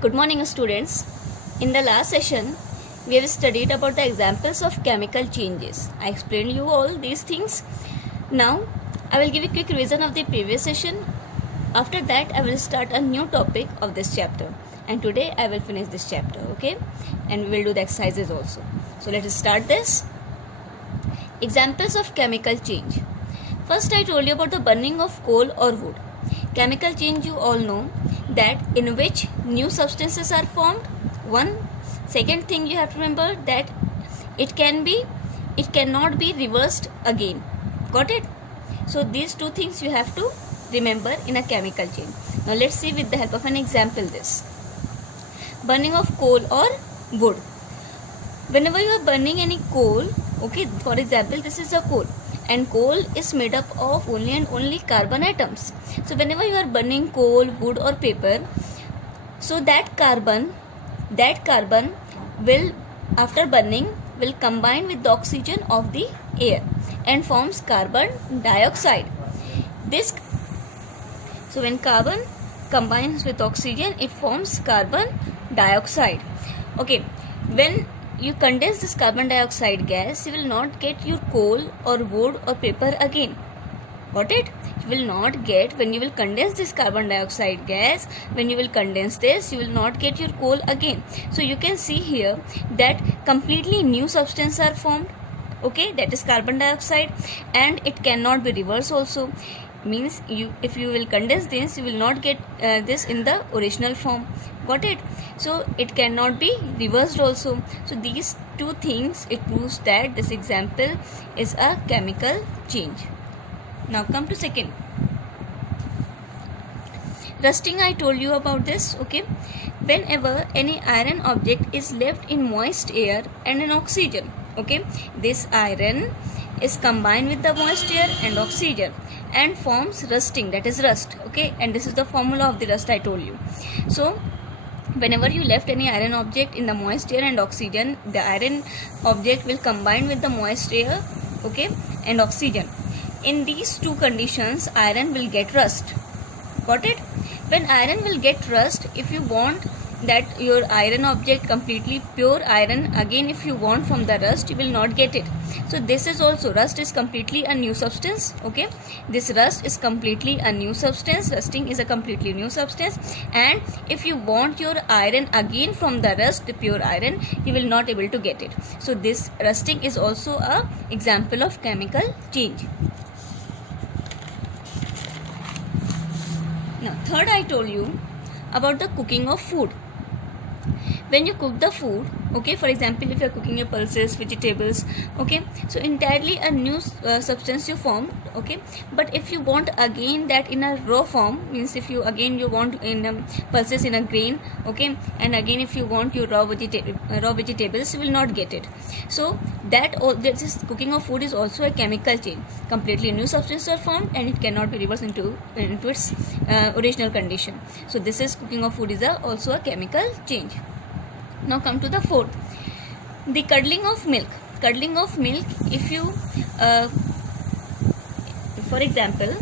Good morning, students. In the last session, we have studied about the examples of chemical changes. I explained you all these things. Now, I will give a quick revision of the previous session. After that, I will start a new topic of this chapter. And today, I will finish this chapter, okay? And we will do the exercises also. So, let us start this. Examples of chemical change. First, I told you about the burning of coal or wood. Chemical change, you all know that in which new substances are formed. Second thing you have to remember that it cannot be reversed again. Got it? So these two things you have to remember in a chemical change. Now let's see with the help of an example this. Burning of coal or wood. Whenever you are burning any coal, okay, for example, this is a coal. And coal is made up of only and only carbon atoms. So whenever you are burning coal, wood or paper, so that carbon will, after burning, will combine with the oxygen of the air and forms carbon dioxide. So when carbon combines with oxygen, it forms carbon dioxide. Okay, when you condense this carbon dioxide gas, you will not get your coal or wood or paper again. Got it? You will not get, when you will condense this carbon dioxide gas, when you will condense this, you will not get your coal again. So you can see here that completely new substance are formed. Okay, that is carbon dioxide, and it cannot be reversed also. Means if you will condense this, you will not get this in the original form. Got it? So it cannot be reversed also. So these two things, it proves that this example is a chemical change. Now come to second. Rusting, I told you about this. Okay, whenever any iron object is left in moist air and in oxygen, okay, this iron is combined with the moist air and oxygen and forms rusting, that is rust. Okay, and this is the formula of the rust I told you. So whenever you left any iron object in the moist air and oxygen, the iron object will combine with the moist air, okay, and oxygen. In these two conditions, iron will get rust. Got it? When iron will get rust, if you want that your iron object completely pure iron, again if you want from the rust, you will not get it. So this is also, rust is completely a new substance. Okay, this rust is completely a new substance. Rusting is a completely new substance, and if you want your iron again from the rust, the pure iron, you will not able to get it. So this rusting is also a example of chemical change. Now third, I told you about the cooking of food. When you cook the food, okay, for example, if you are cooking your pulses, vegetables, okay, so entirely a new substance you formed, okay. But if you want again that in a raw form, means if you again you want in pulses in a grain, okay, and again if you want your raw vegetables, you will not get it. So this cooking of food is also a chemical change. Completely new substances are formed and it cannot be reversed into its original condition. So this is cooking of food is also a chemical change. Now come to the fourth, the curdling of milk. Curdling of milk, if you, for example,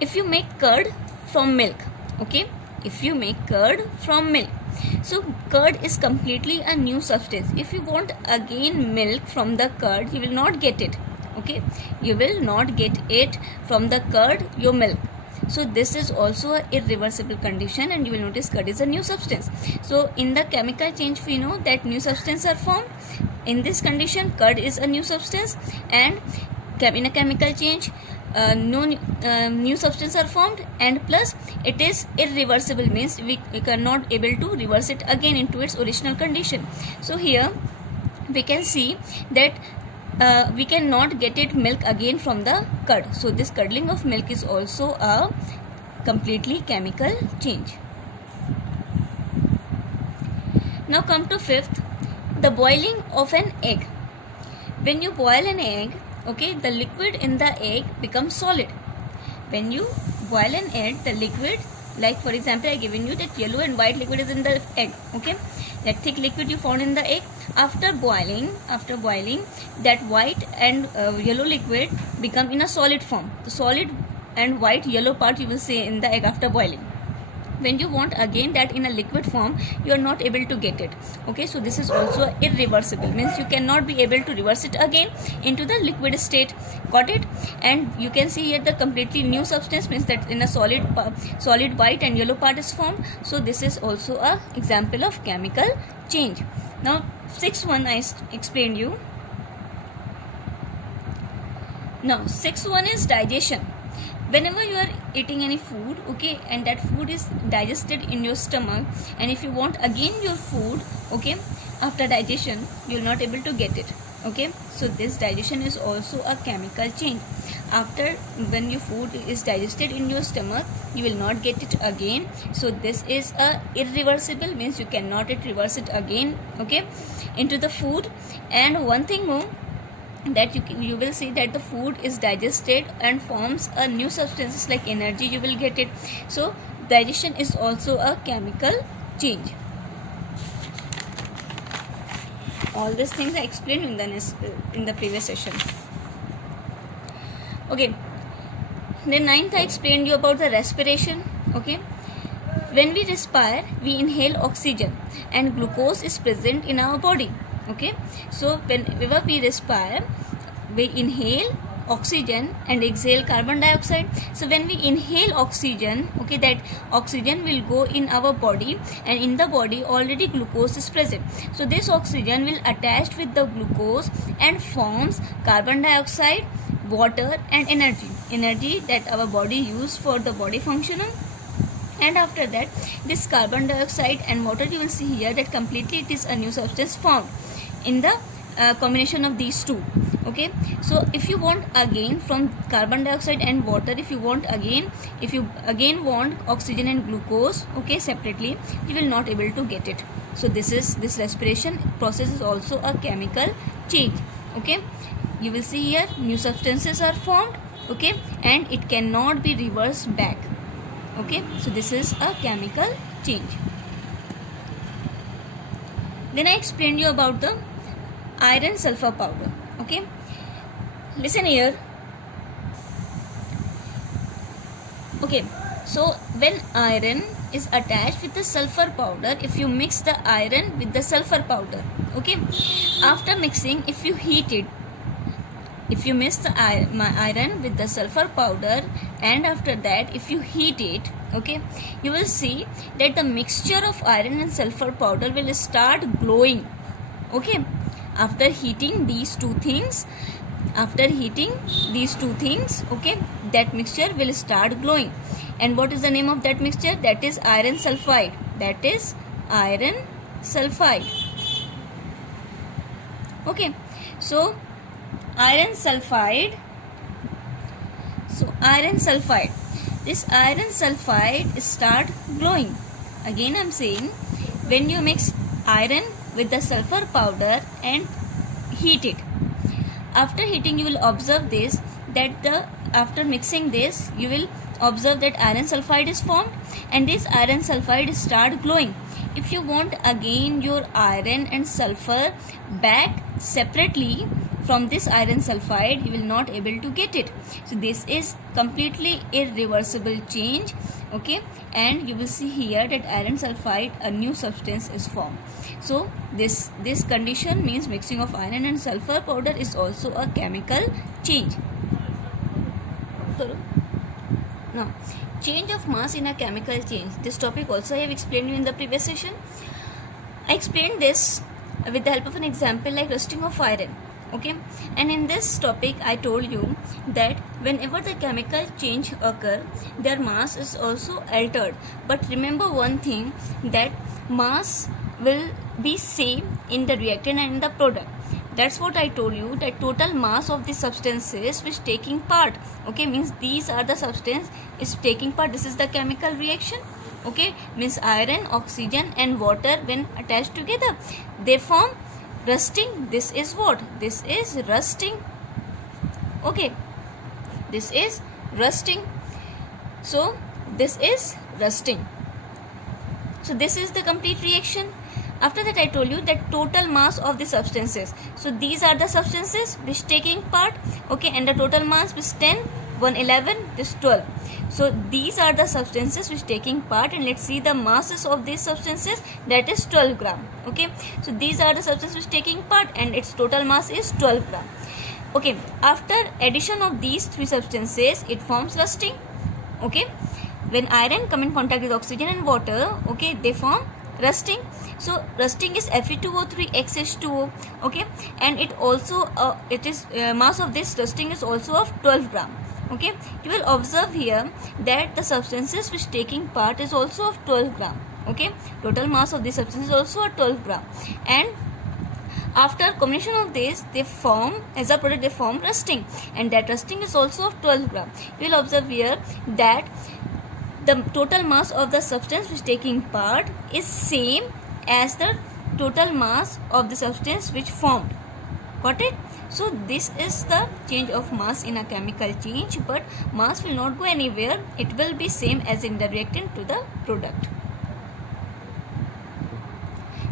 if you make curd from milk, okay, if you make curd from milk, so curd is completely a new substance. If you want again milk from the curd, you will not get it. Okay, you will not get it from the curd, your milk. So this is also an irreversible condition, and you will notice curd is a new substance. So in the chemical change, we know that new substances are formed. In this condition, curd is a new substance, and in a chemical change, no new substances are formed, and plus it is irreversible, means we cannot able to reverse it again into its original condition. So here we can see that we cannot get it milk again from the curd. So this curdling of milk is also a completely chemical change. Now come to fifth, the boiling of an egg. When you boil an egg, okay, the liquid in the egg becomes solid. When you boil an egg, the liquid, like for example, I given you that yellow and white liquid is in the egg, okay, that thick liquid you found in the egg. After boiling, that white and yellow liquid become in a solid form. The solid and white yellow part you will see in the egg after boiling. when you want again that in a liquid form, you are not able to get it. Okay, so this is also irreversible, means you cannot be able to reverse it again into the liquid state. Got it? And you can see here the completely new substance, means that in a solid white and yellow part is formed. So this is also a example of chemical change. Now sixth one I explained you. Now sixth one is digestion. Whenever you are eating any food, okay, and that food is digested in your stomach, and if you want again your food, okay, after digestion, you will not able to get it. Okay, so this digestion is also a chemical change. After when your food is digested in your stomach, you will not get it again. So this is a irreversible, means you cannot reverse it again, okay, into the food. And one thing more, that you will see that the food is digested and forms a new substances like energy, you will get it. So digestion is also a chemical change. All these things I explained in the previous session. Okay, then ninth I explained you about the respiration. Okay, when we respire, we inhale oxygen and glucose is present in our body. Okay, so whenever we respire, we inhale oxygen and exhale carbon dioxide. So when we inhale oxygen, okay, that oxygen will go in our body, and in the body already glucose is present. So this oxygen will attach with the glucose and forms carbon dioxide, water and energy that our body use for the body functioning. And after that, this carbon dioxide and water, you will see here that completely it is a new substance formed in the combination of these two. Okay, so if you want again from carbon dioxide and water, if you again want oxygen and glucose, okay, separately, you will not able to get it. So this respiration process is also a chemical change. Okay, you will see here new substances are formed, okay, and it cannot be reversed back. Okay, so this is a chemical change. Then I explained you about the iron sulfur powder. Okay, listen here. Okay, so when iron is attached with the sulfur powder, if you mix the iron with the sulfur powder, okay, after mixing, if you heat it, if you mix the iron with the sulfur powder, and after that if you heat it, okay, you will see that the mixture of iron and sulfur powder will start glowing. Okay, after heating these two things, okay, that mixture will start glowing. And what is the name of that mixture? That is iron sulfide. Okay, so iron sulfide, this iron sulfide start glowing. Again I am saying, when you mix iron with the sulfur powder and heat it, after heating you will observe this, that after mixing this, you will observe that iron sulfide is formed, and this iron sulfide start glowing. If you want again your iron and sulfur back separately from this iron sulfide, you will not able to get it. So this is completely irreversible change. Okay, and you will see here that iron sulfide, a new substance is formed. So this condition means mixing of iron and sulfur powder is also a chemical change. Now, change of mass in a chemical change. This topic also I have explained you in the previous session. I explained this with the help of an example like rusting of iron. Okay, and in this topic I told you that whenever the chemical change occur, their mass is also altered. But remember one thing, that mass will be same in the reactant and in the product. That's what I told you, that total mass of the substances which taking part, okay, means these are the substance is taking part. This is the chemical reaction. Okay, means iron, oxygen and water when attached together, they form rusting. This is what? This is rusting. Okay, this is rusting. So this is rusting. So this is the complete reaction. After that I told you that total mass of the substances. So these are the substances which taking part. Okay, and the total mass is 10. 111, this 12. So these are the substances which taking part, and let's see the masses of these substances, that is 12 gram. Okay, so these are the substances which taking part and its total mass is 12 gram. Okay, after addition of these three substances it forms rusting. Okay, when iron come in contact with oxygen and water, okay, they form rusting. So rusting is Fe2O3 XH2O. Okay, and it also mass of this rusting is also of 12 gram. Okay, you will observe here that the substances which taking part is also of 12 gram. Okay, total mass of this substance is also of 12 gram, and after combination of this they form, as a product they form rusting, and that rusting is also of 12 gram. You will observe here that the total mass of the substance which taking part is same as the total mass of the substance which formed. Got it? So this is the change of mass in a chemical change, but mass will not go anywhere. It will be same as in the reactant to the product.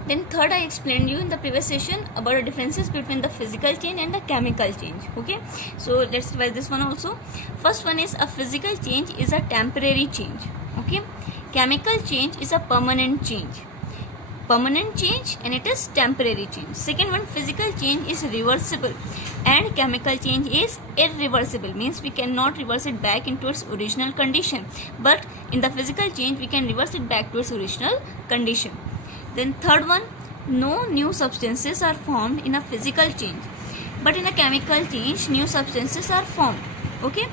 Then third, I explained you in the previous session about the differences between the physical change and the chemical change. Okay, so let's revise this one also. First one is a physical change is a temporary change. Okay, chemical change is a permanent change. Permanent change and it is temporary change. Second one, physical change is reversible and chemical change is irreversible, means we cannot reverse it back into its original condition, but in the physical change we can reverse it back to its original condition. Then third one, no new substances are formed in a physical change, but in a chemical change new substances are formed. Okay,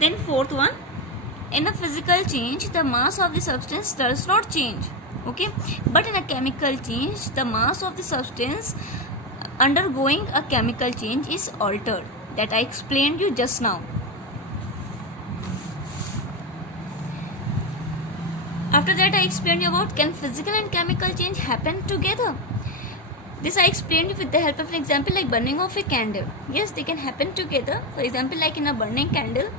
then fourth one, in a physical change the mass of the substance does not change. Okay, but in a chemical change the mass of the substance undergoing a chemical change is altered, that I explained you just now. After that I explained you about can physical and chemical change happen together. This I explained you with the help of an example like burning of a candle. Yes, they can happen together. For example, like in a burning candle,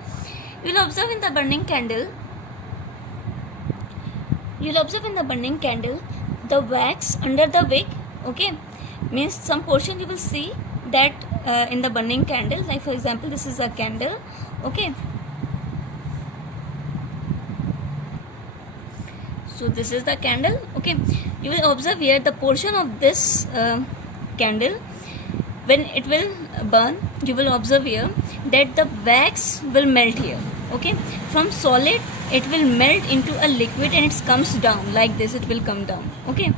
you will observe in the burning candle the wax under the wick. Okay, means some portion you will see that in the burning candle, like for example this is a candle. Okay, so this is the candle. Okay, you will observe here the portion of this candle, when it will burn, you will observe here that the wax will melt here. Okay, from solid it will melt into a liquid and it comes down like this, it will come down. Okay,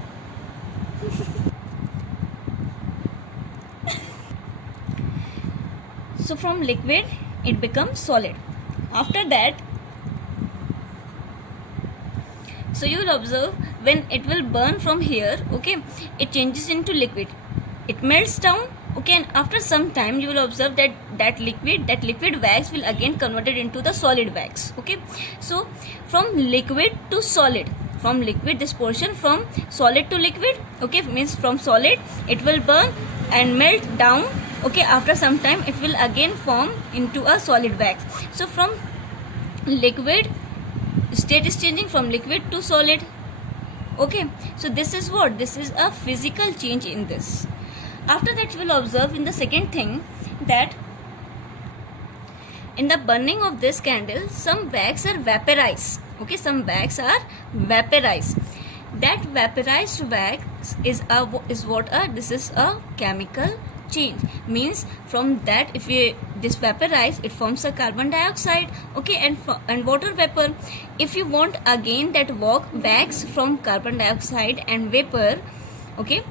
so from liquid it becomes solid. After that, so you will observe when it will burn from here, okay, it changes into liquid, it melts down. Okay, and after some time you will observe that liquid wax will again converted into the solid wax. Okay, so from liquid to solid, from liquid, this portion from solid to liquid, okay, means from solid it will burn and melt down. Okay, after some time it will again form into a solid wax. So from liquid, state is changing from liquid to solid. Okay, so this is what, this is a physical change in this. After that you will observe in the second thing that in the burning of this candle some wax are vaporized. Okay, some wax are vaporized. That vaporized wax is this is a chemical change, means from that if this vaporize, it forms a carbon dioxide. Okay, and water vapor. If you want again that wax from carbon dioxide and vapor, okay,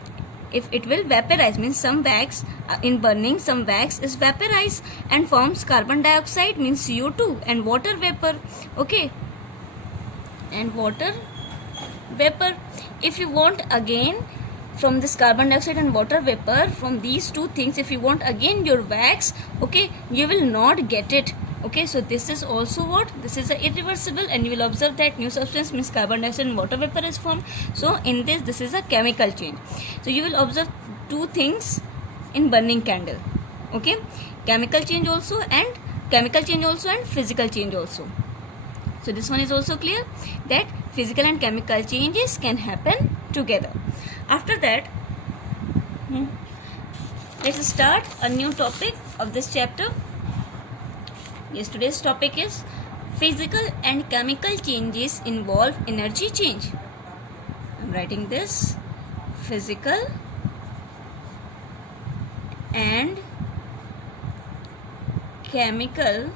if it will vaporize, means some wax in burning, some wax is vaporized and forms carbon dioxide, means CO2, and water vapor. Okay, and water vapor. If you want again from this carbon dioxide and water vapor, from these two things if you want again your wax, okay, you will not get it. Okay, so this is also what, this is a irreversible, and you will observe that new substance means carbon dioxide and water vapor is formed. So in this is a chemical change. So you will observe two things in burning candle. Okay, chemical change also and physical change also. So this one is also clear that physical and chemical changes can happen together. After that, let's start a new topic of this chapter. Yes, today's topic is physical and chemical changes involve energy change. I'm writing this: physical and chemical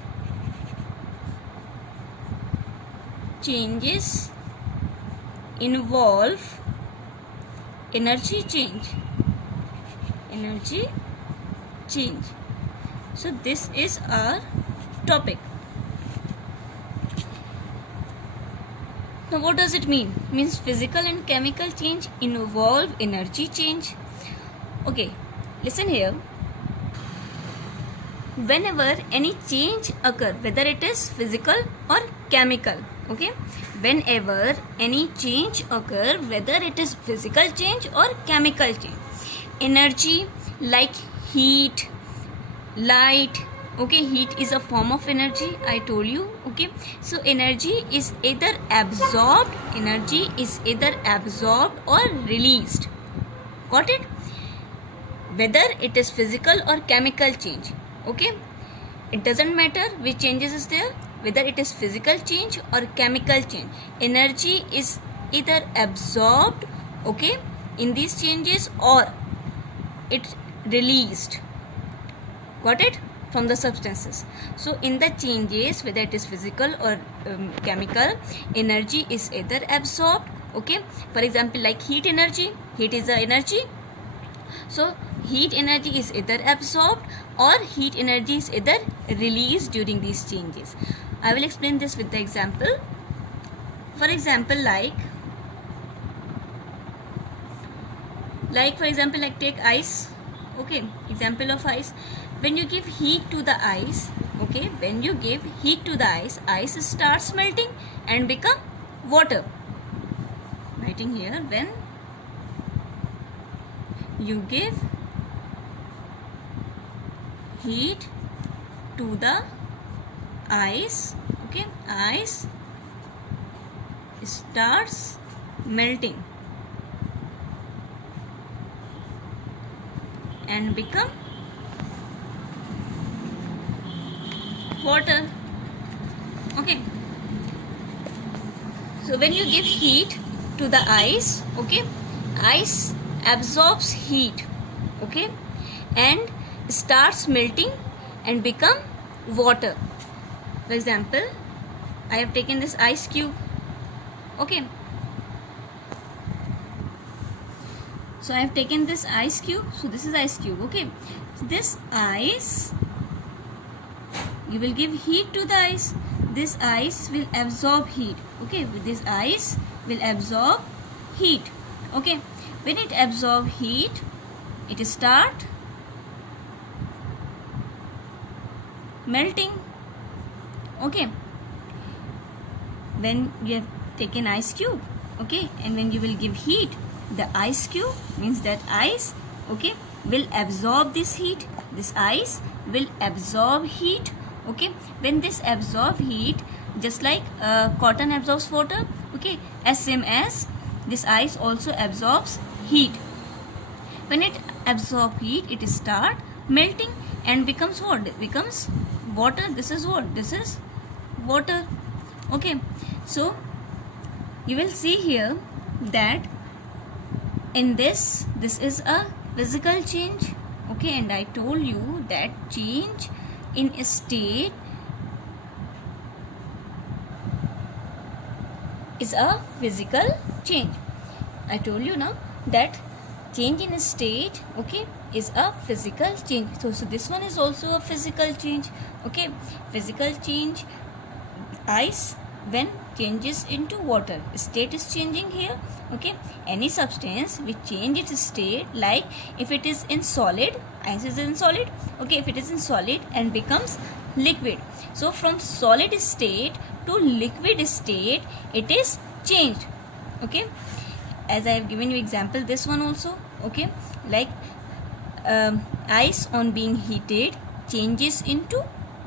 changes involve energy change. Energy change. So this is our topic. Now what does it mean? It means physical and chemical change involve energy change. Okay, listen here. Whenever any change occur, whether it is physical or chemical, okay, whenever any change occur, whether it is physical change or chemical change, energy like heat, light, okay, heat is a form of energy, I told you, okay. So energy is either absorbed or released. Got it? Whether it is physical or chemical change, okay, it doesn't matter which changes is there, whether it is physical change or chemical change, energy is either absorbed, okay, in these changes, or it released. Got it? From the substances. So in the changes, whether it is physical or chemical, energy is either absorbed, okay. For example, like heat energy, heat is the energy. So heat energy is either absorbed or heat energy is either released during these changes. I will explain this with the example. For example, like for example, like take ice, okay, example of ice. When you give heat to the ice, okay, when you give heat to the ice starts melting and become water. Writing here, when you give heat to the ice, okay, ice starts melting and become water, okay. So when you give heat to the ice, okay, ice absorbs heat, okay, and starts melting and become water. For example, I have taken this ice cube, okay. So I have taken this ice cube. So this is ice cube, okay. So this ice, you will give heat to the ice. This ice will absorb heat, okay. With this ice will absorb heat, okay. When it absorb heat, it start melting, okay. When you have taken ice cube, okay, and when you will give heat, the ice cube means that ice, okay, will absorb this heat. This ice will absorb heat, okay. When this absorb heat, just like cotton absorbs water, okay, as same as this ice also absorbs heat. When it absorbs heat, it start melting and becomes what? It becomes water. This is what? This is water, okay. So you will see here that in this is a physical change, okay, and I told you that change in a state is a physical change. I told you now that change in a state, okay, is a physical change. So this one is also a physical change, okay. Physical change, ice when changes into water, state is changing here, okay. Any substance which change its state, like if it is in solid, ice is in solid, okay, if it is in solid and becomes liquid, so from solid state to liquid state it is changed, okay. As I have given you example, this one also, okay, like ice on being heated changes into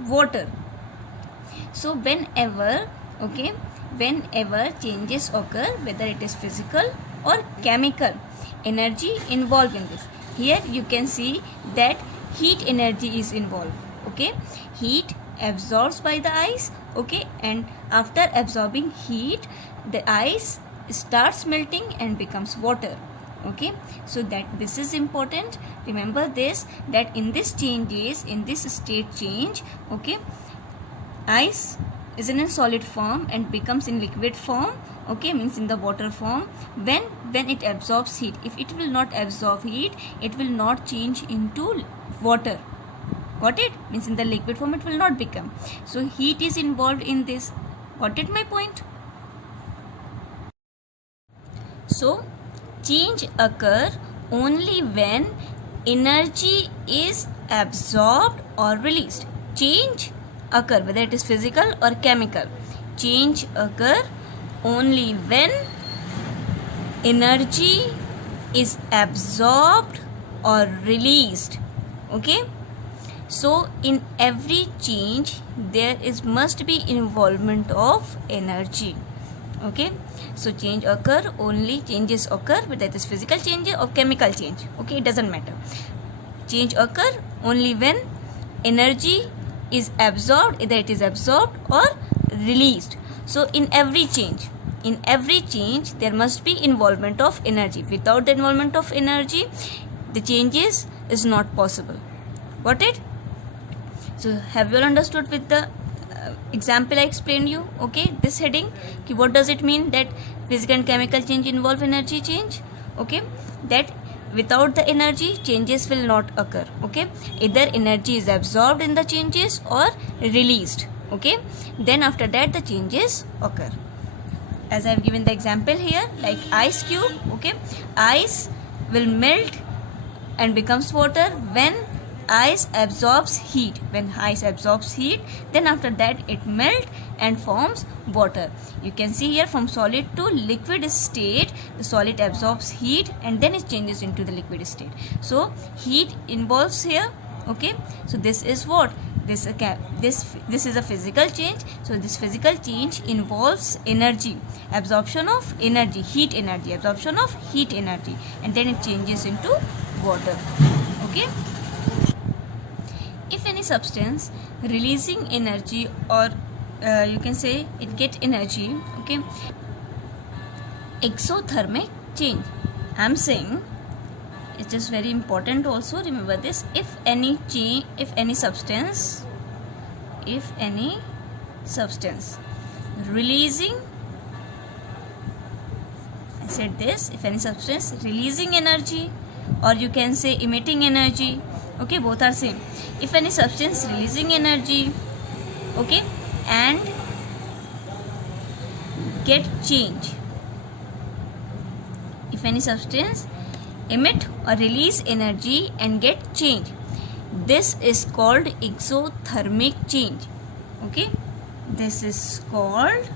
water. So whenever, okay, whenever changes occur, whether it is physical or chemical, energy involved in this. Here you can see that heat energy is involved, okay. Heat absorbed by the ice, okay, and after absorbing heat the ice starts melting and becomes water. Okay, so that this is important. Remember this, that in this changes, in this state change, okay, ice is in a solid form and becomes in liquid form, okay, means in the water form when it absorbs heat. If it will not absorb heat, it will not change into water. Got it? Means in the liquid form it will not become. So heat is involved in this. Got it my point? So change occur only when energy is absorbed or released. Change occur, whether it is physical or chemical. Change occur only when energy is absorbed or released. Okay, so in every change there is must be involvement of energy. Okay, so change occur only, changes occur whether it is physical change or chemical change. Okay, it doesn't matter. Change occur only when energy is absorbed, either it is absorbed or released. So in every change there must be involvement of energy. Without the involvement of energy, the changes is not possible. Got it? So have you all understood with the example I explained you? Okay, this heading, what does it mean that physical and chemical change involve energy change? Okay, that without the energy changes will not occur. Okay, either energy is absorbed in the changes or released. Okay, then after that the changes occur. As I have given the example here, like ice cube. Okay, ice will melt and becomes water when ice absorbs heat. When ice absorbs heat, then after that it melts and forms water. You can see here, from solid to liquid state, the solid absorbs heat and then it changes into the liquid state. So heat involves here. Okay, so this is what this is a physical change. So this physical change involves energy, absorption of energy, heat energy, absorption of heat energy, and then it changes into water. Okay, if any substance releasing energy, or you can say it get energy, okay, exothermic change. I am saying it is very important also. Remember this, if any substance releasing, I said this, if any substance releasing energy, or you can say emitting energy, okay, both are same. If any substance releasing energy, okay, and get change, if any substance emit or release energy and get change, this is called exothermic change. Okay, this is called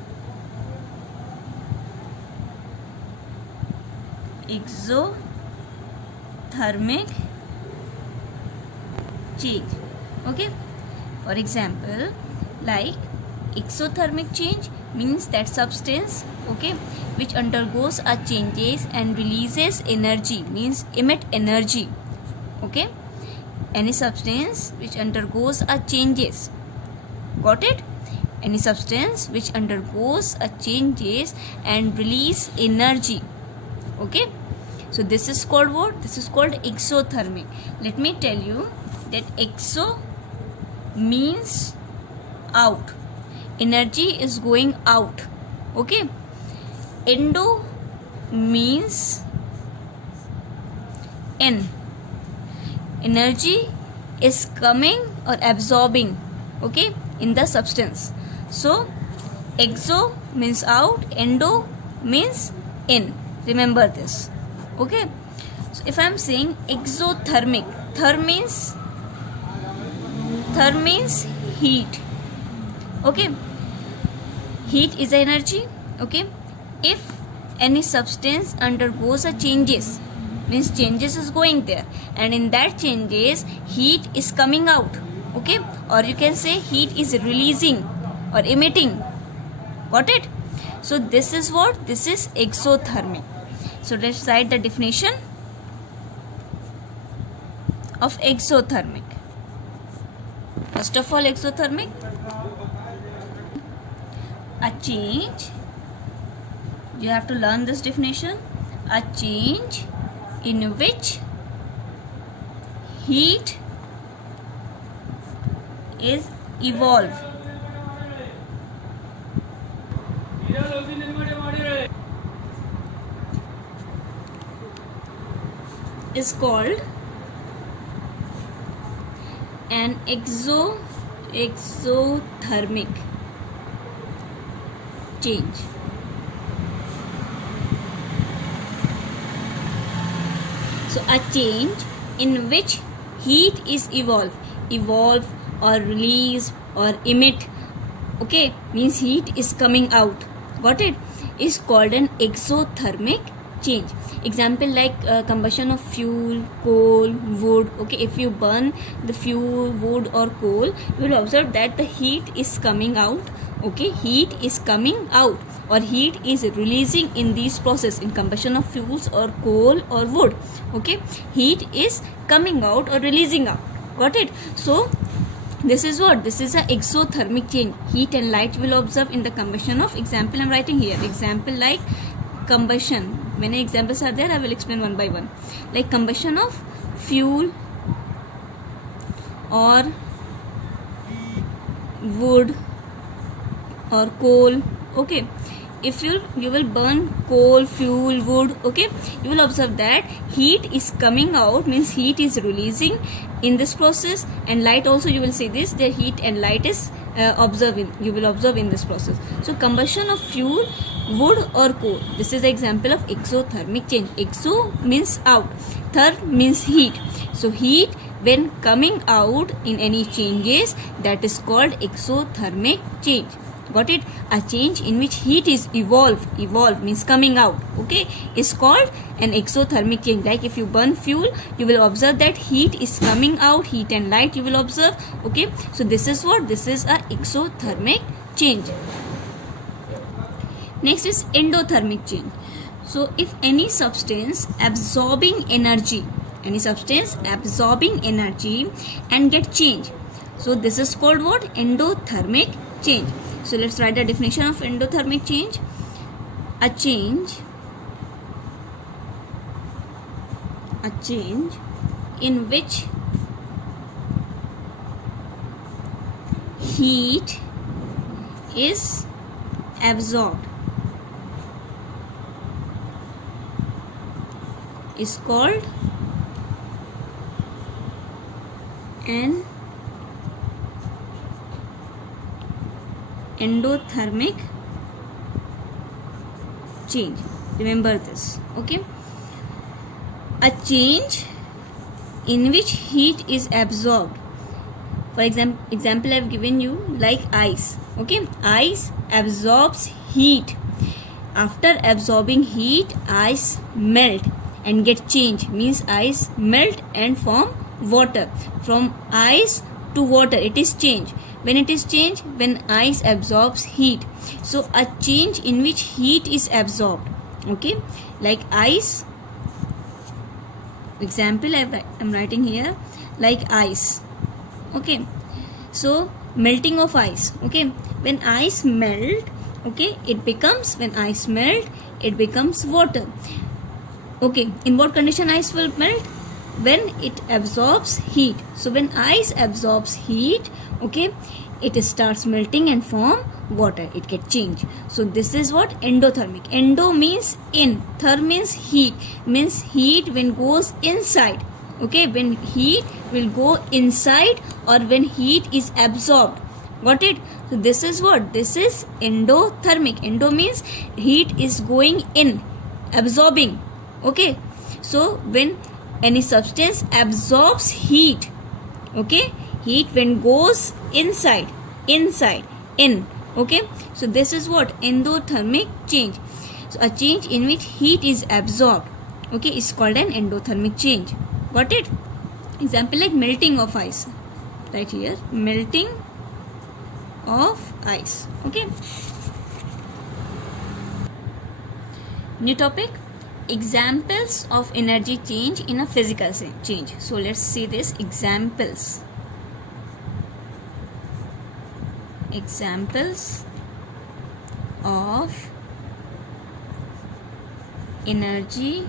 exothermic change. Okay, for example, like exothermic change means that substance, okay, which undergoes a changes and releases energy, means emit energy. Okay, any substance which undergoes a changes. Got it? Any substance which undergoes a changes and release energy. Okay, so this is called what? This is called exothermic. Let me tell you that exo means out, energy is going out. Okay, endo means in, energy is coming or absorbing, okay, in the substance. So exo means out, endo means in. Remember this. Okay, so if I am saying exothermic, ther means heat. Okay, heat is energy. Okay, if any substance undergoes a changes, means changes is going there, and in that changes heat is coming out. Okay, or you can say heat is releasing or emitting. Got it? So this is what? This is exothermic. So let's write the definition of exothermic. First of all, exothermic, a change, you have to learn this definition, a change in which heat is evolve is called an exothermic change. So a change in which heat is evolve or release or emit, okay, means heat is coming out, got it, is called an exothermic change. Example like combustion of fuel, coal, wood, okay, if you burn the fuel, wood or coal, you will observe that the heat is coming out, okay, heat is coming out or heat is releasing in this process, in combustion of fuels or coal or wood, okay, heat is coming out or releasing out, got it. So this is what, this is a exothermic change. Heat and light you will observe in the combustion of, example I am writing here, example like combustion, many examples are there, I will explain one by one, like combustion of fuel or wood or coal, okay, if you will burn coal, fuel, wood, okay, you will observe that heat is coming out, means heat is releasing in this process, and light also you will see this, the heat and light is you will observe in this process. So combustion of fuel, wood or coal, this is the example of exothermic change. Exo means out, ther means heat, so heat when coming out in any changes, that is called exothermic change, got it. A change in which heat is evolve means coming out, okay, is called an exothermic change. Like if you burn fuel, you will observe that heat is coming out, heat and light you will observe, okay. So this is what, this is a exothermic change. Next is endothermic change. So if any substance absorbing energy and get change, so this is called what, endothermic change. So let's write the definition of endothermic change. A change in which heat is absorbed is called an endothermic change. Remember this, okay. A change in which heat is absorbed. For example I have given you like ice, okay, ice absorbs heat. After absorbing heat, ice melt and get change, means ice melt and form water. From ice to water it is change. When it is change, when ice absorbs heat, so a change in which heat is absorbed, okay, like ice, example I am writing here like ice, okay. So melting of ice, okay, when ice melt, okay, it becomes, when ice melt it becomes water, okay. In what condition ice will melt? When it absorbs heat. So when ice absorbs heat, okay, it starts melting and form water, it gets change. So this is what, endothermic. Endo means in, ther means heat when goes inside, okay, when heat will go inside or when heat is absorbed, got it. So this is what, this is endothermic. Endo means heat is going in, absorbing, okay. So when any substance absorbs heat, okay, heat when goes inside, in, okay. So this is what, endothermic change. So a change in which heat is absorbed, okay, is called an endothermic change, got it. Example like melting of ice, right here, melting of ice, okay. New topic, examples of energy change in a physical change. So let's see this examples. examples of energy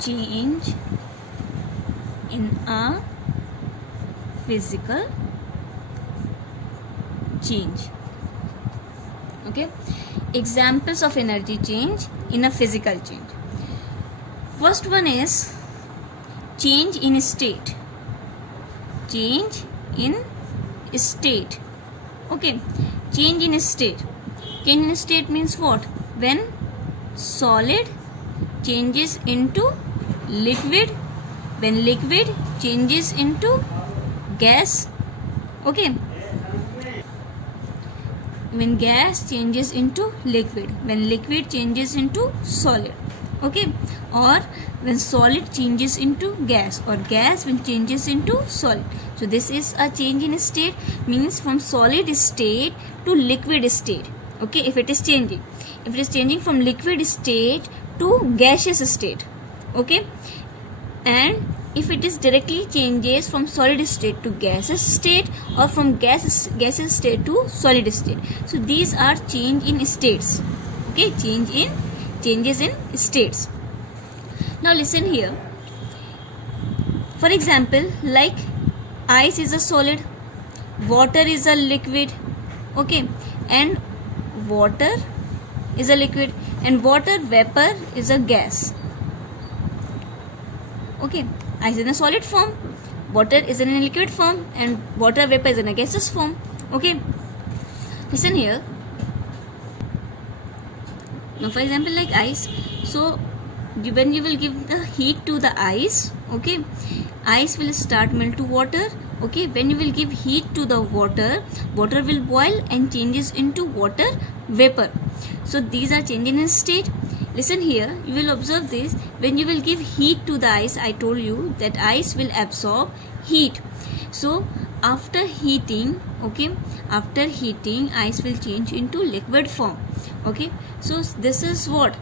change in a physical change. Okay, examples of energy change in a physical change. First one is change in state. Change in state. Okay, change in state. Change in state means what? When solid changes into liquid, when liquid changes into gas. Okay, when gas changes into liquid, when liquid changes into solid. Okay, or when solid changes into gas, or gas when changes into solid. So this is a change in state, means from solid state to liquid state. Okay, if it is changing from liquid state to gaseous state. Okay, and if it is directly changes from solid state to gaseous state, or from gaseous state to solid state. So these are change in states. Okay, changes in states. Now listen here. For example, like ice is a solid, water is a liquid. Okay, and water is a liquid, and water vapor is a gas. Okay, ice is in a solid form, water is in a liquid form, and water vapor is in a gaseous form. Okay, listen here. Now for example, like ice, so when you will give the heat to the ice, okay, ice will start melt to water. Okay, when you will give heat to the water, water will boil and changes into water vapor. So these are changing in state. Listen here, you will observe this. When you will give heat to the ice, I told you that ice will absorb heat. So after heating, okay, after heating, ice will change into liquid form. Okay, so this is what?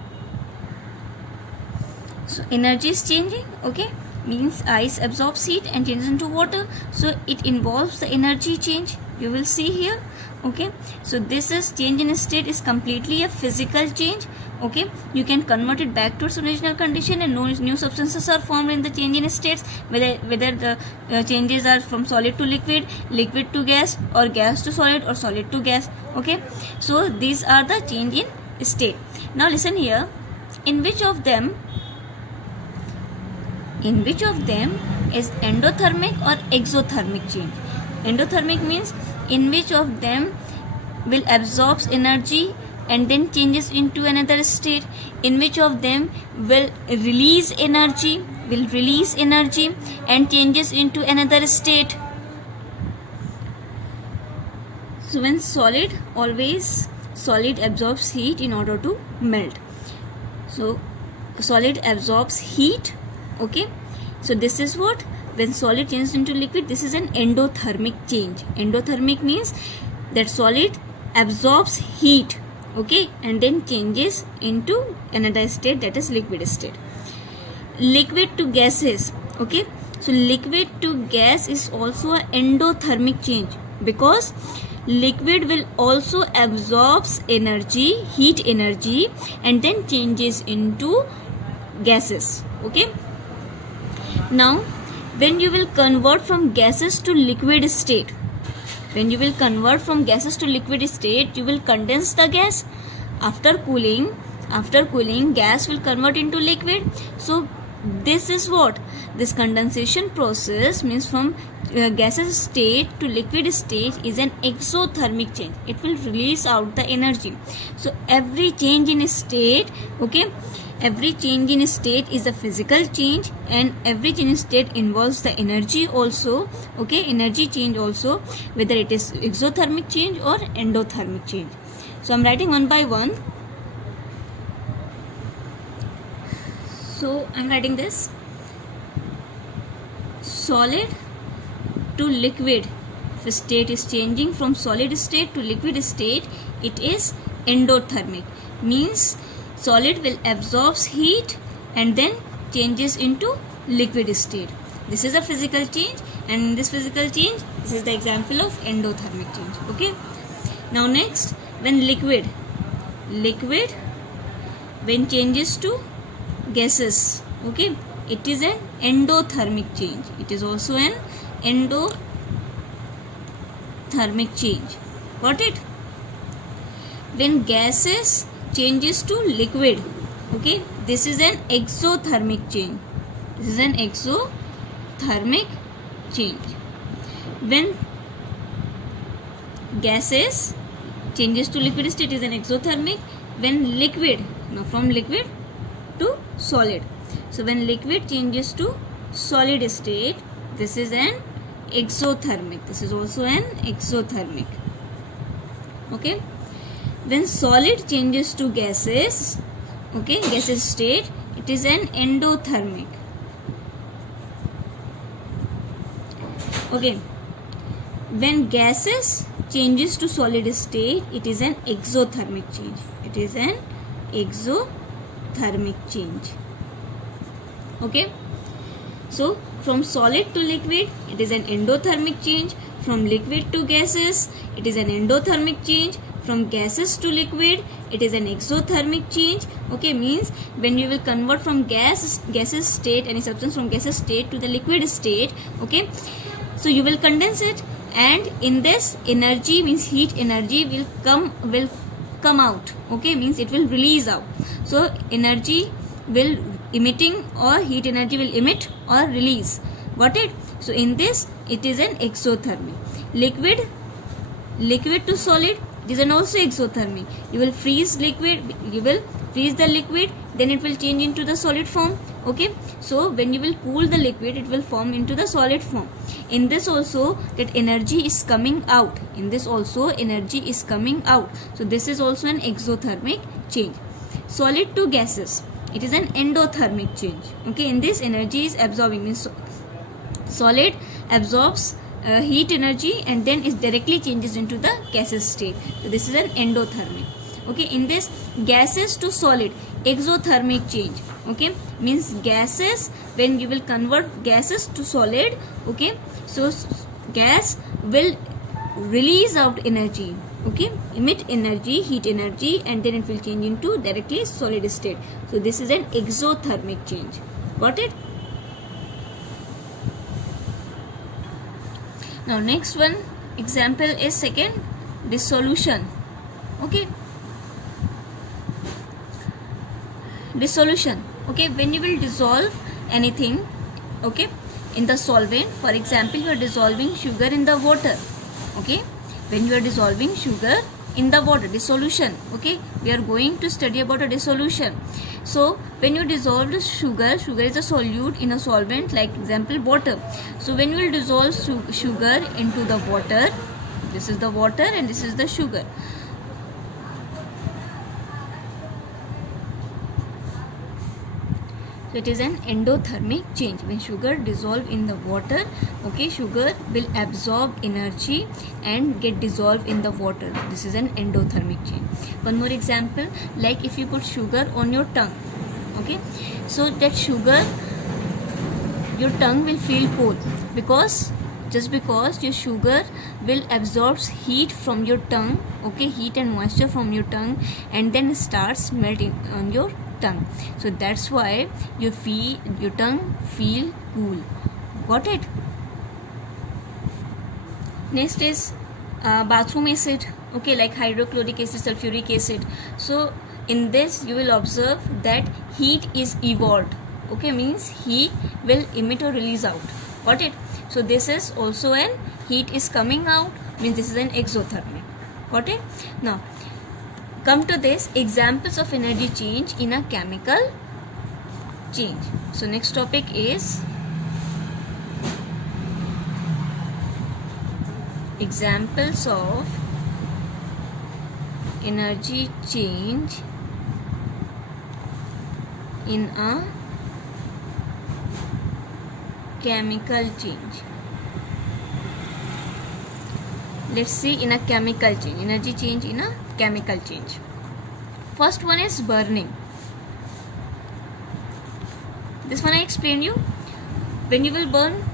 So energy is changing. Okay, means ice absorbs heat and changes into water. So it involves the energy change. You will see here. Okay, so this is change in state is completely a physical change. Okay, you can convert it back to its original condition, and no new substances are formed in the change in states, whether the changes are from solid to liquid, liquid to gas, or gas to solid, or solid to gas. Okay, so these are the change in state. Now listen here, in which of them is endothermic or exothermic change? Endothermic means in which of them will absorb energy and then changes into another state, in which of them will release energy and changes into another state. So when solid absorbs heat in order to melt. So solid absorbs heat. Okay, so this is what? When solid changes into liquid, this is an endothermic change. Endothermic means that solid absorbs heat, okay, and then changes into another state, that is liquid state. Liquid to gases, okay, so liquid to gas is also an endothermic change, because liquid will also absorbs energy, heat energy, and then changes into gases. Okay, now when you will convert from gases to liquid state, you will condense the gas. After cooling, gas will convert into liquid. So this is what? This condensation process means from gaseous state to liquid state is an exothermic change. It will release out the energy. So every change in state, okay, every change in state is a physical change, and every change in state involves the energy also. Okay, energy change also, whether it is exothermic change or endothermic change. So I'm writing one by one. So I'm writing this: solid to liquid. If state is changing from solid state to liquid state, it is endothermic. Means solid will absorb heat and then changes into liquid state. This is a physical change. and in this physical change, this is the example of endothermic change. Okay, now next, when liquid when changes to gases, okay, it is an endothermic change. It is also an endothermic change. Got it? When gases changes to liquid, okay, this is an exothermic change. This is an exothermic change. When gases changes to liquid state, is an exothermic. When liquid, now from liquid to solid, so when liquid changes to solid state, this is an exothermic. This is also an exothermic. Okay, when solid changes to gases, okay, gaseous state, it is an endothermic. Okay, when gases changes to solid state, it is an exothermic change. It is an exothermic change. Okay, so from solid to liquid, it is an endothermic change. From liquid to gases, it is an endothermic change. From gases to liquid, it is an exothermic change. Okay, means when you will convert from gases state, any substance from gaseous state to the liquid state, okay, so you will condense it, and in this energy, means heat energy will come out. Okay, means it will release out. So energy will emitting, or heat energy will emit or release. Got it? So in this, it is an exothermic. Liquid to solid, it is an also exothermic. You will freeze the liquid, then it will change into the solid form. Okay, so when you will cool the liquid, it will form into the solid form. In this also, that energy is coming out. So this is also an exothermic change. Solid to gases, it is an endothermic change. Okay, in this, energy is absorbing, means solid absorbs heat energy and then it directly changes into the gaseous state. So this is an endothermic. Okay, in this, gases to solid, exothermic change. Okay, means gases, when you will convert gases to solid, okay, so gas will release out energy, okay, emit energy, heat energy, and then it will change into directly solid state. So this is an exothermic change. Got it? Now next one example is second, dissolution. Okay, dissolution. Okay, when you will dissolve anything, okay, in the solvent, for example, you are dissolving sugar in the water. Okay, when you are dissolving sugar in the water, dissolution. Okay, we are going to study about a dissolution. So when you dissolve the sugar is a solute in a solvent, like example water. So when you will dissolve sugar into the water, this is the water and this is the sugar. So it is an endothermic change. When sugar dissolve in the water, okay, sugar will absorb energy and get dissolved in the water. This is an endothermic change. One more example, like if you put sugar on your tongue, okay, so that sugar, your tongue will feel cold because your sugar will absorb heat from your tongue, okay, heat and moisture from your tongue, and then starts melting on your tongue. So that's why your tongue feel cool. Got it? Next is bathroom acid, okay, like hydrochloric acid, sulfuric acid. So in this, you will observe that heat is evolved. Okay, means heat will emit or release out. Got it? So this is also an heat is coming out, means this is an exothermic. Got it? Now come to this, examples of energy change in a chemical change. So next topic is examples of energy change in a chemical change. Let's see in a chemical change, energy change in a chemical change. First one is burning. This one I explained you. When you will burn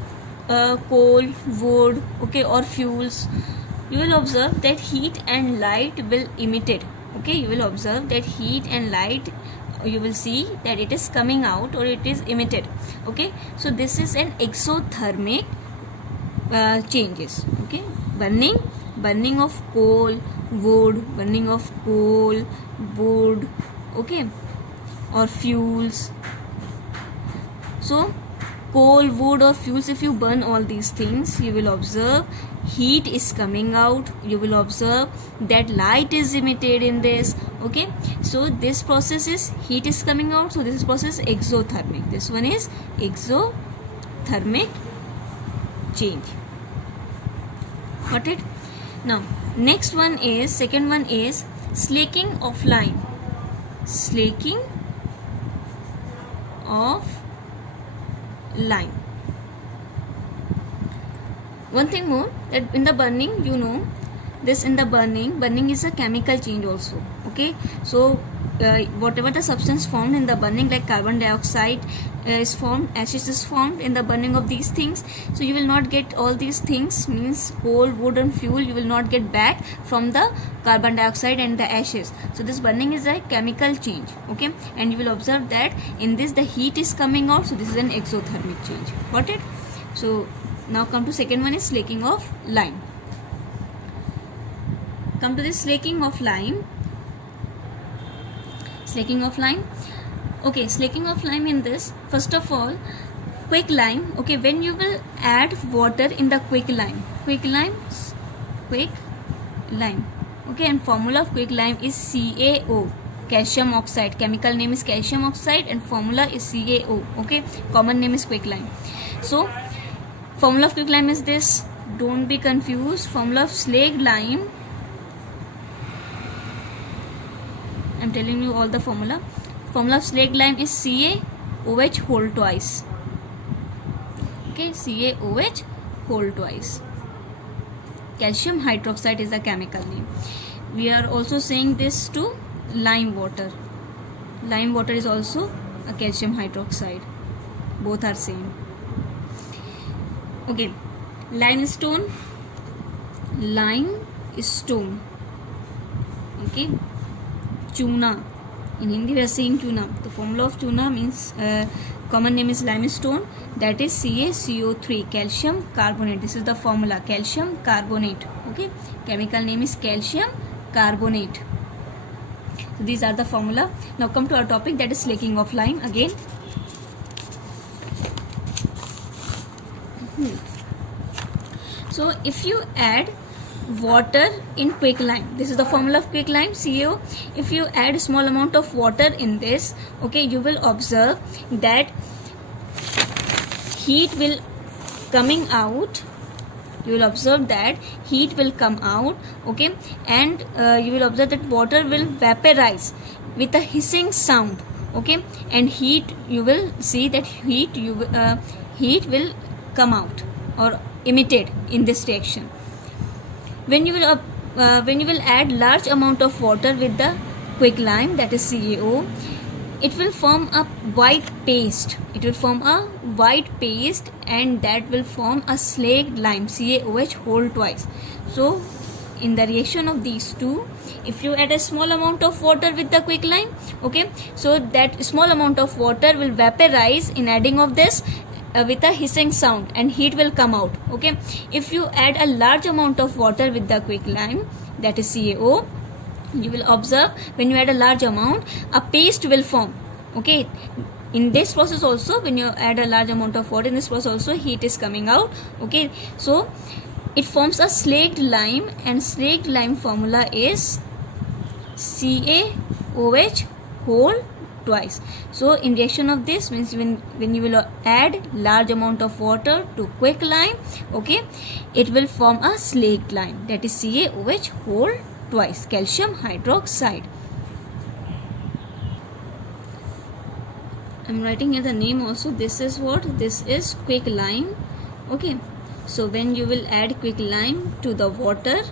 coal, wood, okay, or fuels, you will observe that heat and light will emitted. Okay, you will observe that heat and light, you will see that it is coming out or it is emitted. Okay, so this is an exothermic changes. Okay, burning of coal, wood, okay, or fuels. So coal, wood or fuels, if you burn all these things, you will observe heat is coming out, you will observe that light is emitted in this. Okay, so this process is heat is coming out, so this process is exothermic. This one is exothermic change. Got it? Now next one is, second one is slaking of line. Slaking of line. One thing more, that in the burning, you know this, in the burning is a chemical change also. Okay, so whatever the substance formed in the burning, like carbon dioxide is formed, ashes is formed in the burning of these things. So you will not get all these things, means coal, wood and fuel, you will not get back from the carbon dioxide and the ashes. So this burning is a chemical change. Okay, and you will observe that in this the heat is coming out, so this is an exothermic change. Got it? So now come to second one is slaking of lime. Come to this slaking of lime. Slaking of lime. Okay, slaking of lime in this, first of all, quick lime. Okay, when you will add water in the quick lime, okay, and formula of quick lime is CaO, calcium oxide. Chemical name is calcium oxide and formula is CaO. Okay, common name is quick lime. So formula of quick lime is this, don't be confused. Formula of slaked lime, I'm telling you all the formula. Formula of slaked lime is CaOH whole twice. Okay, CaOH whole twice. Calcium hydroxide is the chemical name. We are also saying this to lime water. Lime water is also a calcium hydroxide. Both are same. Okay, limestone. Okay, chuna. In Hindi we are saying chuna. The formula of chuna means common name is limestone, that is CaCO3, calcium carbonate. This is the formula, calcium carbonate. Okay, chemical name is calcium carbonate. So these are the formula. Now come to our topic, that is slaking of lime again. So if you add water in quick lime, this is the formula of quick lime, CaO. If you add small amount of water in this, okay, you will observe that heat will coming out. You will observe that heat will come out. Okay, and you will observe that water will vaporize with a hissing sound. Okay, and heat, you will see that heat will come out or emitted in this reaction. When you will add large amount of water with the quick lime, that is CaO, it will form a white paste. It will form a white paste, and that will form a slaked lime, CaOH whole twice. So in the reaction of these two, if you add a small amount of water with the quick lime, okay, so that small amount of water will vaporize in adding of this with a hissing sound, and heat will come out. Okay, if you add a large amount of water with the quick lime, that is CaO, you will observe when you add a large amount, a paste will form. Okay, in this process also, when you add a large amount of water, in this process also heat is coming out. Okay, so it forms a slaked lime, and slaked lime formula is CaOH whole twice. So in reaction of this means when you will add large amount of water to quick lime, okay, it will form a slaked lime, that is CaOH whole twice, calcium hydroxide. I'm writing here the name also. This is what? This is quick lime. Okay, so when you will add quick lime to the water,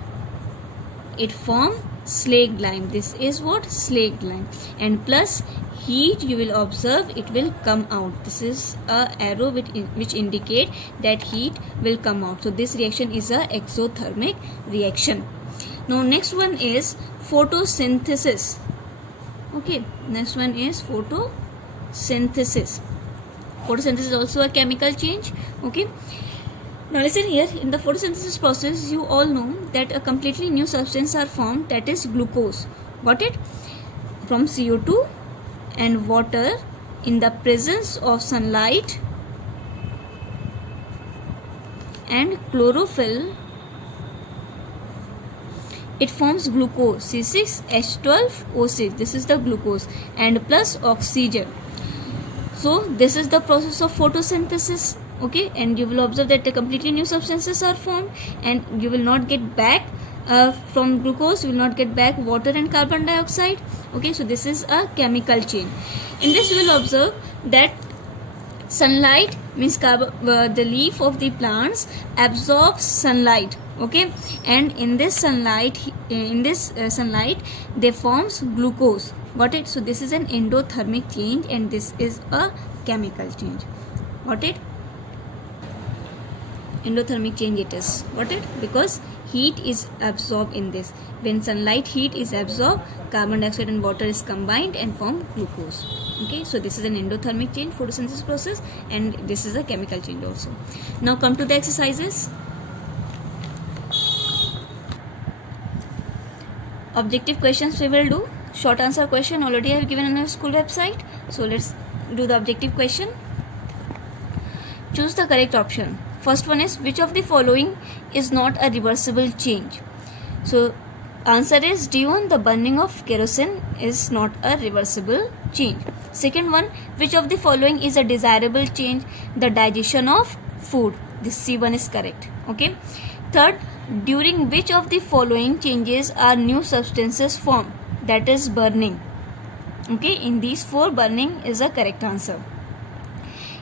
it form slaked lime. This is what? Slaked lime. And plus heat, you will observe it will come out. This is a arrow which indicate that heat will come out. So this reaction is a exothermic reaction. Now next one is photosynthesis. Okay, next one is photosynthesis. Photosynthesis is also a chemical change. Okay, now listen here. In the photosynthesis process, you all know that a completely new substance are formed, that is glucose. Got it? From CO2 and water in the presence of sunlight and chlorophyll, it forms glucose, C6H12O6. This is the glucose, and plus oxygen. So this is the process of photosynthesis. Okay, and you will observe that the completely new substances are formed, and you will not get back from glucose, you will not get back water and carbon dioxide. Okay, so this is a chemical change. In this, you will observe that sunlight means the leaf of the plants absorbs sunlight. Okay, and in this sunlight, they forms glucose. Got it? So this is an endothermic change, and this is a chemical change. Got it? Endothermic change it is. Got it? Because heat is absorbed in this. When sunlight heat is absorbed, carbon dioxide and water is combined and form glucose. Okay, so this is an endothermic change, photosynthesis process, and this is a chemical change also. Now come to the exercises. Objective questions we will do. Short answer question already I have given on our school website. So let's do the objective question. Choose the correct option. First one is, which of the following is not a reversible change? So answer is D1, the burning of kerosene is not a reversible change. Second one, which of the following is a desirable change? The digestion of food. This C1 is correct. Okay. Third, during which of the following changes are new substances formed? That is burning. Okay, in these four, burning is a correct answer.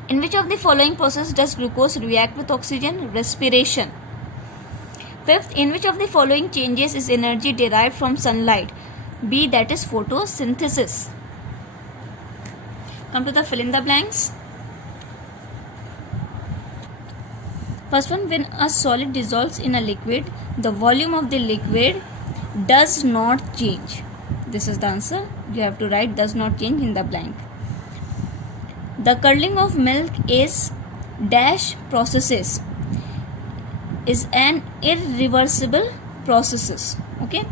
In which of the following process does glucose react with oxygen? Respiration. Fifth, in which of the following changes is energy derived from sunlight? B, that is photosynthesis. Come to the fill in the blanks. First one, when a solid dissolves in a liquid, the volume of the liquid does not change. This is the answer. You have to write does not change in the blank. The curdling of milk is dash processes is an irreversible process. Okay,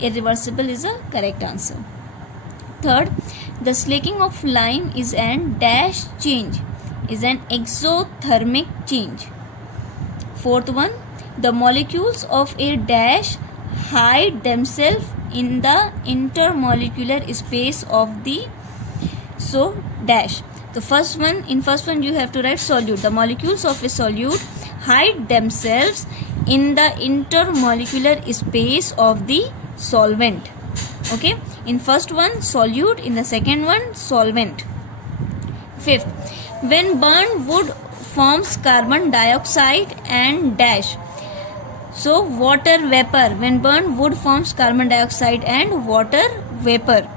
irreversible is a correct answer. Third, the slaking of lime is an dash change, is an exothermic change. Fourth one, the molecules of a dash hide themselves in the intermolecular space of the dash. The first one, you have to write solute. The molecules of a solute hide themselves in the intermolecular space of the solvent. Okay, in first one solute, in the second one solvent. Fifth, when burned wood forms carbon dioxide and dash. So water vapor. When burned wood forms carbon dioxide and water vapor.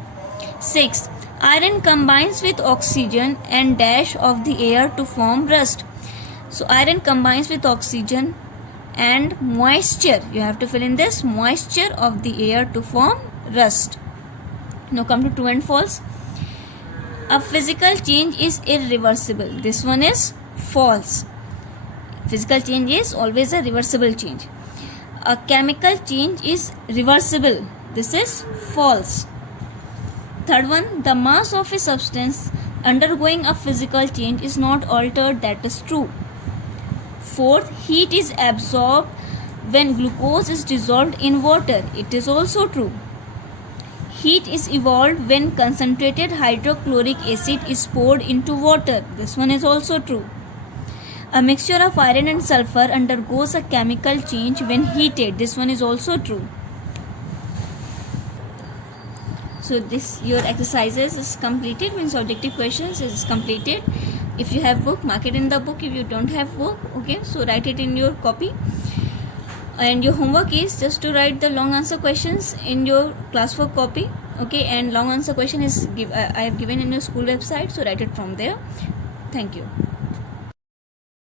Sixth, iron combines with oxygen and dash of the air to form rust. So iron combines with oxygen and moisture. You have to fill in this moisture of the air to form rust. Now come to true and false. A physical change is irreversible. This one is false. Physical change is always a reversible change. A chemical change is reversible. This is false. Third one, the mass of a substance undergoing a physical change is not altered. That is true. Fourth, heat is absorbed when glucose is dissolved in water. It is also true. Heat is evolved when concentrated hydrochloric acid is poured into water. This one is also true. A mixture of iron and sulfur undergoes a chemical change when heated. This one is also true. So this your exercises is completed, means objective questions is completed. If you have book, mark it in the book. If you don't have book, okay, so write it in your copy. And your homework is just to write the long answer questions in your classwork copy. Okay, and long answer question is I have given in your school website, so write it from there. Thank you.